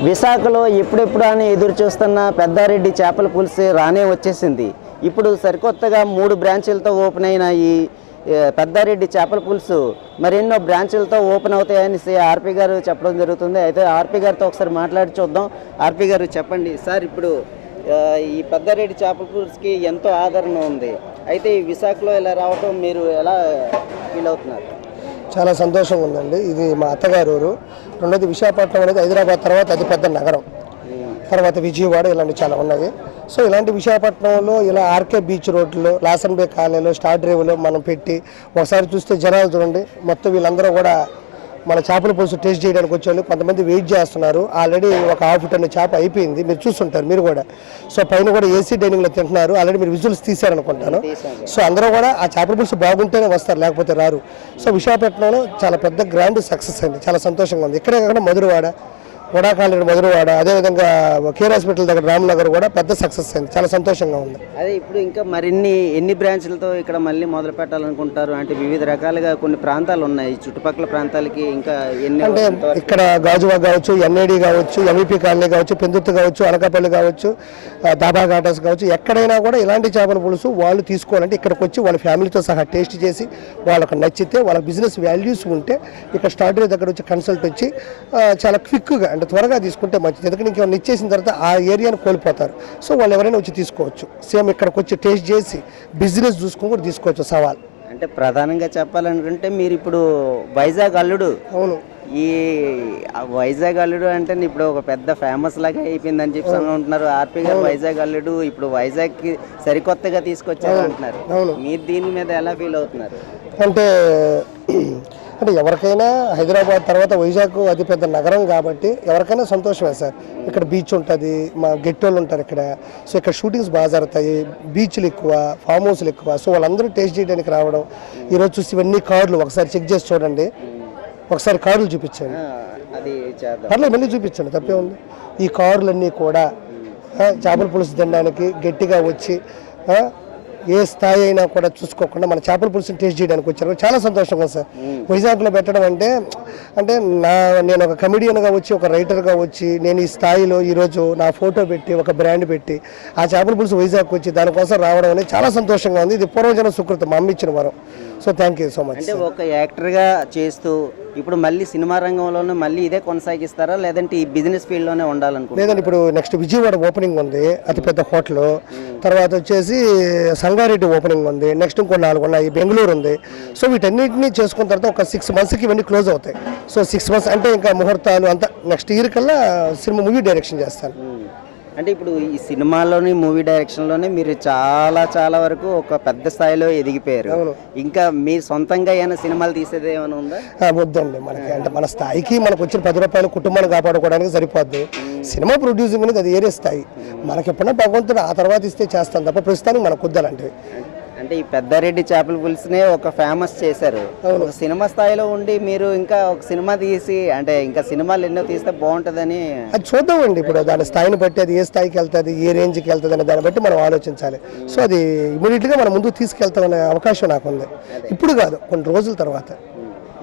విశాఖలో ఎప్పుడెప్పుడు అని ఎదురు చూస్తున్న పెద్దారెడ్డి చేపల పులుసు రానే వచ్చేసింది. ఇప్పుడు సరికొత్తగా మూడు బ్రాంచీలతో ఓపెన్ అయిన ఈ పెద్దారెడ్డి చేపల పులుసు మరెన్నో బ్రాంచ్లతో ఓపెన్ అవుతాయని సి- ఆర్పి గారు చెప్పడం జరుగుతుంది. అయితే ఆర్పి గారితో ఒకసారి మాట్లాడి చూద్దాం. ఆర్పి గారు చెప్పండి. సార్ ఇప్పుడు ఈ పెద్దారెడ్డి చేపల పులుసుకి ఎంతో ఆదరణ ఉంది. అయితే ఈ విశాఖలో ఇలా రావటం మీరు ఎలా ఫీల్ అవుతున్నారు? చాలా సంతోషంగా ఉందండి. ఇది మా అత్తగారు ఊరు. రెండోది విశాఖపట్నం అనేది హైదరాబాద్ తర్వాత అతిపెద్ద నగరం. తర్వాత విజయవాడ ఇలాంటివి చాలా ఉన్నాయి సో ఇలాంటి విశాఖపట్నంలో ఇలా ఆర్కే బీచ్ రోడ్లో లాసన్ బే కాలేలో స్టార్ డ్రైవ్లో మనం పెట్టి ఒకసారి చూస్తే జనాలు చూడండి. మొత్తం వీళ్ళందరూ కూడా మన చేపల పులుసు టేస్ట్ చేయడానికి వచ్చారు కొంతమంది వెయిట్ చేస్తున్నారు. ఆల్రెడీ ఒక హాఫ్ టన్ చేప అయిపోయింది. మీరు చూస్తుంటారు మీరు కూడా. సో పైన కూడా ఏసీ డైనింగ్లో తింటున్నారు. ఆల్రెడీ మీరు విజువల్స్ తీశారనుకుంటాను. సో అందరూ కూడా ఆ చేపల పులుసు బాగుంటేనే వస్తారు లేకపోతే రారు. సో విశాఖపట్నంలో చాలా పెద్ద గ్రాండ్ సక్సెస్ అయింది. చాలా సంతోషంగా ఉంది. ఇక్కడే కాకుండా మధురవాడ వడాకాలనీ మధురవాడ అదేవిధంగా కేర్ హాస్పిటల్ దగ్గర రామ్నగర్ కూడా పెద్ద సక్సెస్ అయింది. చాలా సంతోషంగా ఉంది. అదే ఇప్పుడు ఇంకా మరిన్ని ఎన్ని బ్రాంచ్లతో ఇక్కడ మళ్ళీ మొదలు పెట్టాలనుకుంటారు అంటే వివిధ రకాలుగా కొన్ని ప్రాంతాలు ఉన్నాయి. చుట్టుపక్కల ప్రాంతాలకి ఇంకా ఎన్ని అంటే ఇక్కడ గాజువాక్ కావచ్చు ఎన్ఏడి కావచ్చు ఎంఈపీ కాలనీ కావచ్చు పెందుర్తి కావచ్చు అనకాపల్లి కావచ్చు దాబా ఘాటర్స్ కావచ్చు ఎక్కడైనా కూడా ఇలాంటి చేపల పులుసు వాళ్ళు తీసుకోవాలంటే ఇక్కడికి వచ్చి వాళ్ళ ఫ్యామిలీతో సహా టేస్ట్ చేసి వాళ్ళకి నచ్చితే వాళ్ళ బిజినెస్ వాల్యూస్ ఉంటే ఇక్కడ స్టార్టరీ దగ్గర వచ్చి కన్సల్ట్ వచ్చి చాలా క్విక్గా అంటే త్వరగా తీసుకుంటే మంచిది. ఎందుకంటే ఇంకేమైనా ఇచ్చేసిన తర్వాత ఆ ఏరియాని కోల్పోతారు. సో వాళ్ళు ఎవరైనా వచ్చి తీసుకోవచ్చు. సేమ్ ఇక్కడికి వచ్చి టేస్ట్ చేసి బిజినెస్ చూసుకొని కూడా తీసుకోవచ్చు సవాల్. అంటే ప్రధానంగా చెప్పాలనుకుంటే మీరు ఇప్పుడు వైజాగ్ అల్లుడు. అవును. ఈ వైజాగ్ అల్లుడు అంటే ఇప్పుడు ఒక పెద్ద ఫేమస్ లాగా అయిపోయిందని చెప్పి ఉంటున్నారు ఆర్పి గారు వైజాగ్ అల్లుడు ఇప్పుడు వైజాగ్కి సరికొత్తగా తీసుకొచ్చారు అంటున్నారు అవును. మీరు దీని మీద ఎలా ఫీల్ అవుతున్నారు? అంటే అంటే ఎవరికైనా హైదరాబాద్ తర్వాత వైజాగ్ అతిపెద్ద నగరం కాబట్టి ఎవరికైనా సంతోషమే సార్. ఇక్కడ బీచ్ ఉంటుంది మా గెట్టోళ్ళు ఉంటారు ఇక్కడ. సో ఇక్కడ షూటింగ్స్ బాగా జరుగుతాయి బీచ్లు ఎక్కువ ఫామ్ హౌస్లు ఎక్కువ. సో వాళ్ళందరూ టేస్ట్ చేయడానికి రావడం ఈరోజు చూసి ఇవన్నీ కార్లు ఒకసారి చెక్ చేసి చూడండి. ఒకసారి కార్లు చూపించండి. పర్లేదు మళ్ళీ చూపించండి తప్పే ఉంది. ఈ కార్లన్నీ కూడా చేపల పులుసు తినడానికి గట్టిగా వచ్చి ఏ స్థాయి అయినా కూడా చూసుకోకుండా మన చేపల పులుసుని టేస్ట్ చేయడానికి వచ్చారు. చాలా సంతోషంగా సార్. వైజాగ్లో పెట్టడం అంటే అంటే నా నేను ఒక కమెడియన్గా వచ్చి ఒక రైటర్గా వచ్చి నేను ఈ స్థాయిలో ఈరోజు నా ఫోటో పెట్టి ఒక బ్రాండ్ పెట్టి ఆ చేపల పులుసు వైజాగ్ వచ్చి దానికోసం రావడం అనేది చాలా సంతోషంగా ఉంది. ఇది పూర్వజన సుకృతం మా అమ్మ ఇచ్చిన వరం. So thank you so much అంటే ఒక యాక్టర్గా చేస్తూ ఇప్పుడు మళ్ళీ సినిమా రంగంలోనే మళ్ళీ ఇదే కొనసాగిస్తారా? లేదంటే ఈ బిజినెస్ ఫీల్డ్లోనే ఉండాలనుకుంటున్నారా? లేదండి ఇప్పుడు నెక్స్ట్ విజయవాడ ఓపెనింగ్ ఉంది అతిపెద్ద హోటల్. తర్వాత వచ్చేసి సంగారెడ్డి ఓపెనింగ్ ఉంది. నెక్స్ట్ ఇంకో నాలుగు ఉన్నాయి. బెంగళూరు ఉంది. సో వీటన్నిటిని చేసుకున్న తర్వాత ఒక సిక్స్ మంత్స్కి ఇవన్నీ క్లోజ్ అవుతాయి. సో సిక్స్ మంత్స్ అంటే ఇంకా ముహూర్తాలు అంతా నెక్స్ట్ ఇయర్ కల్లా సినిమా మూవీ డైరెక్షన్ చేస్తాను. Hmm. అంటే ఇప్పుడు ఈ సినిమాలోని మూవీ డైరెక్షన్లోనే మీరు చాలా చాలా వరకు ఒక పెద్ద స్థాయిలో ఎదిగిపోయారు. ఇంకా మీ సొంతంగా ఏమైనా సినిమాలు తీసేది ఏమైనా ఉందా? వద్దండి. మనకి అంటే మన స్థాయికి మనకు వచ్చిన పది రూపాయలు కుటుంబాన్ని కాపాడుకోవడానికి సరిపోద్ది. సినిమా ప్రొడ్యూసింగ్ అనేది అది ఏరే స్థాయి. మనకి ఎప్పుడైనా భగవంతుడు ఆ తర్వాత ఇస్తే చేస్తాం తప్ప ప్రస్తుతానికి మనకు వద్దాలంటే అంటే ఈ పెద్దారెడ్డి చేపల పులుసునే ఒక ఫేమస్ చేశారు. ఒక సినిమా స్థాయిలో ఉండి మీరు ఇంకా ఒక సినిమా తీసి అంటే ఇంకా సినిమాలు ఎన్నో తీస్తే బాగుంటుందని అది చూద్దామండి ఇప్పుడు దాని స్థాయిని బట్టి అది ఏ స్థాయికి వెళ్తుంది ఏ రేంజ్కి వెళ్తుంది అనే దాన్ని బట్టి మనం ఆలోచించాలి. సో అది ఇమీడియట్గా మనం ముందుకు తీసుకెళ్తామనే అవకాశం నాకు ఉంది ఇప్పుడు కాదు కొన్ని రోజుల తర్వాత.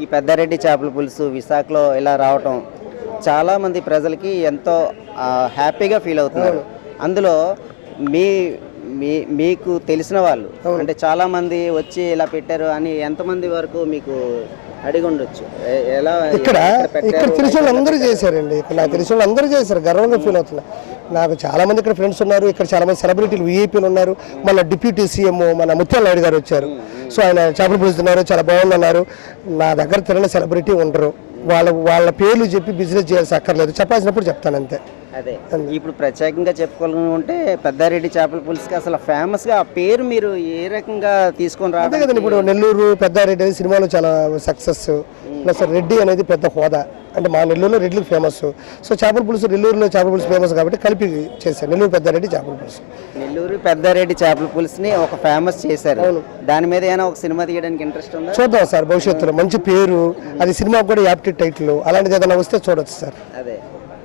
ఈ పెద్దారెడ్డి చేపల పులుసు విశాఖలో ఇలా రావటం చాలా మంది ప్రజలకి ఎంతో హ్యాపీగా ఫీల్ అవుతున్నారు. అందులో మీ మీ మీకు తెలిసిన వాళ్ళు. అంటే చాలా మంది వచ్చి ఇలా పెట్టారు అని ఎంతమంది వరకు మీకు అడిగి ఉండొచ్చు? ఎలా ఇక్కడ? ఇక్కడ తెలిసిన వాళ్ళు అందరూ చేశారండి. ఇక్కడ నాకు తెలిసిన వాళ్ళు అందరూ చేశారు. గర్వంగా ఫీల్ అవుతున్నా. నాకు చాలా మంది ఇక్కడ ఫ్రెండ్స్ ఉన్నారు. ఇక్కడ చాలా మంది సెలబ్రిటీలు విఐపీలు ఉన్నారు. మన డిప్యూటీ సీఎం మన ముత్యాల నాయుడు గారు వచ్చారు. సో ఆయన చేపలు పులుస్తున్నారు. చాలా బాగుందన్నారు. నా దగ్గర తిరిగిన సెలబ్రిటీ ఉండరు. వాళ్ళ వాళ్ళ పేర్లు చెప్పి బిజినెస్ చేయాల్సి అక్కర్లేదు. చెప్పాల్సినప్పుడు చెప్తాను అంతే. అదే. ఇప్పుడు ప్రత్యేకంగా చెప్పుకోవాలనుకుంటే పెద్దారెడ్డి చేపల పులుసుకి అసలు ఫేమస్గా ఆ పేరు మీరు ఏ రకంగా తీసుకొని రావడం కదండి ఇప్పుడు నెల్లూరు పెద్దారెడ్డి అనేది సినిమాలో చాలా సక్సెస్ ప్లస్ రెడ్డి అనేది పెద్ద హోదా. అంటే మా నెల్లూరులో రెడ్లకు ఫేమస్ సో చేపల పులుసు నెల్లూరులో చేపల పులుసు ఫేమస్ కాబట్టి కలిపి చేశారు. నెల్లూరు పెద్దారెడ్డి చేపల పులుసు. నెల్లూరు పెద్దారెడ్డి చేపల పులుసుని ఒక ఫేమస్ చేశారు. దాని మీద ఏమైనా ఒక సినిమా తీయడానికి ఇంట్రెస్ట్ ఉందా? చూద్దాం సార్ భవిష్యత్తులో. మంచి పేరు. అది సినిమాకు కూడా యాప్టి టైటిల్. అలాంటిది ఏదైనా వస్తే చూడొచ్చు సార్. అదే.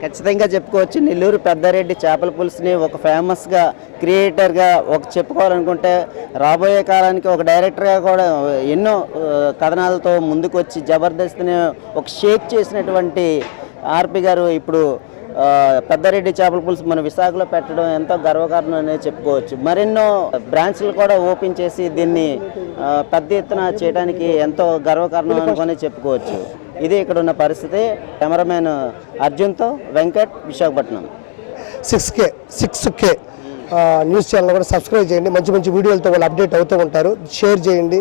ఖచ్చితంగా చెప్పుకోవచ్చు. నెల్లూరు పెద్దారెడ్డి చేపల పులుసుని ఒక ఫేమస్గా క్రియేటర్గా ఒక చెప్పుకోవాలనుకుంటే రాబోయే కాలానికి ఒక డైరెక్టర్గా కూడా ఎన్నో కథనాలతో ముందుకు వచ్చి జబర్దస్త్ని ఒక షేక్ చేసినటువంటి ఆర్పి గారు ఇప్పుడు పెద్దారెడ్డి చేపల పులుసు మన విశాఖలో పెట్టడం ఎంతో గర్వకారణం అనేది చెప్పుకోవచ్చు. మరెన్నో బ్రాంచ్లు కూడా ఓపెన్ చేసి దీన్ని పెద్ద ఎత్తున చేయడానికి ఎంతో గర్వకారణం అనుకొని చెప్పుకోవచ్చు. ఇది ఇక్కడ ఉన్న పరిస్థితి cameraman అర్జున్తో Venkat Visakhapatnam. Six K six K news channel కూడా సబ్స్క్రైబ్ చేయండి. మంచి మంచి వీడియోలతో వాళ్ళు అప్డేట్ అవుతూ ఉంటారు. షేర్ చేయండి.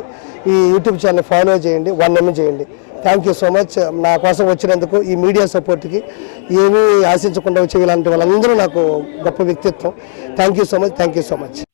ఈ యూట్యూబ్ ఛానల్ ఫాలో చేయండి. వన్ ఎమ్ చేయండి. థ్యాంక్ యూ సో మచ్ నా కోసం వచ్చినందుకు ఈ మీడియా సపోర్ట్కి ఏమీ ఆశించకుండా వచ్చే ఇలాంటి వాళ్ళందరూ నాకు గొప్ప వ్యక్తిత్వం. Thank you so much thank you so much